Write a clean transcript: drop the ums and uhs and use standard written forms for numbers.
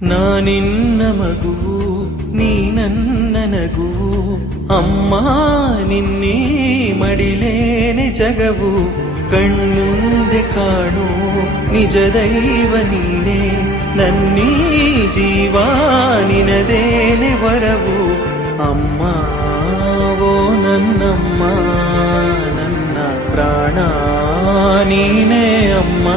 ನಾನಿನ್ನ ಮಗುವು ನೀ ನನ್ನ ನಗುವು ಅಮ್ಮ ನಿನ್ನೀ ಮಡಿಲೇನೆ ಜಗವು ಕಣ್ಣುಂದೆ ಕಾಣು ನಿಜ ದೈವ ನೀನೇ ನನ್ನೀ ಜೀವ ನಿನದೇನೆ ವರವು ಅಮ್ಮ ಓ ನನ್ನಮ್ಮ ನನ್ನ ಪ್ರಾಣ ನೀನೇ ಅಮ್ಮ.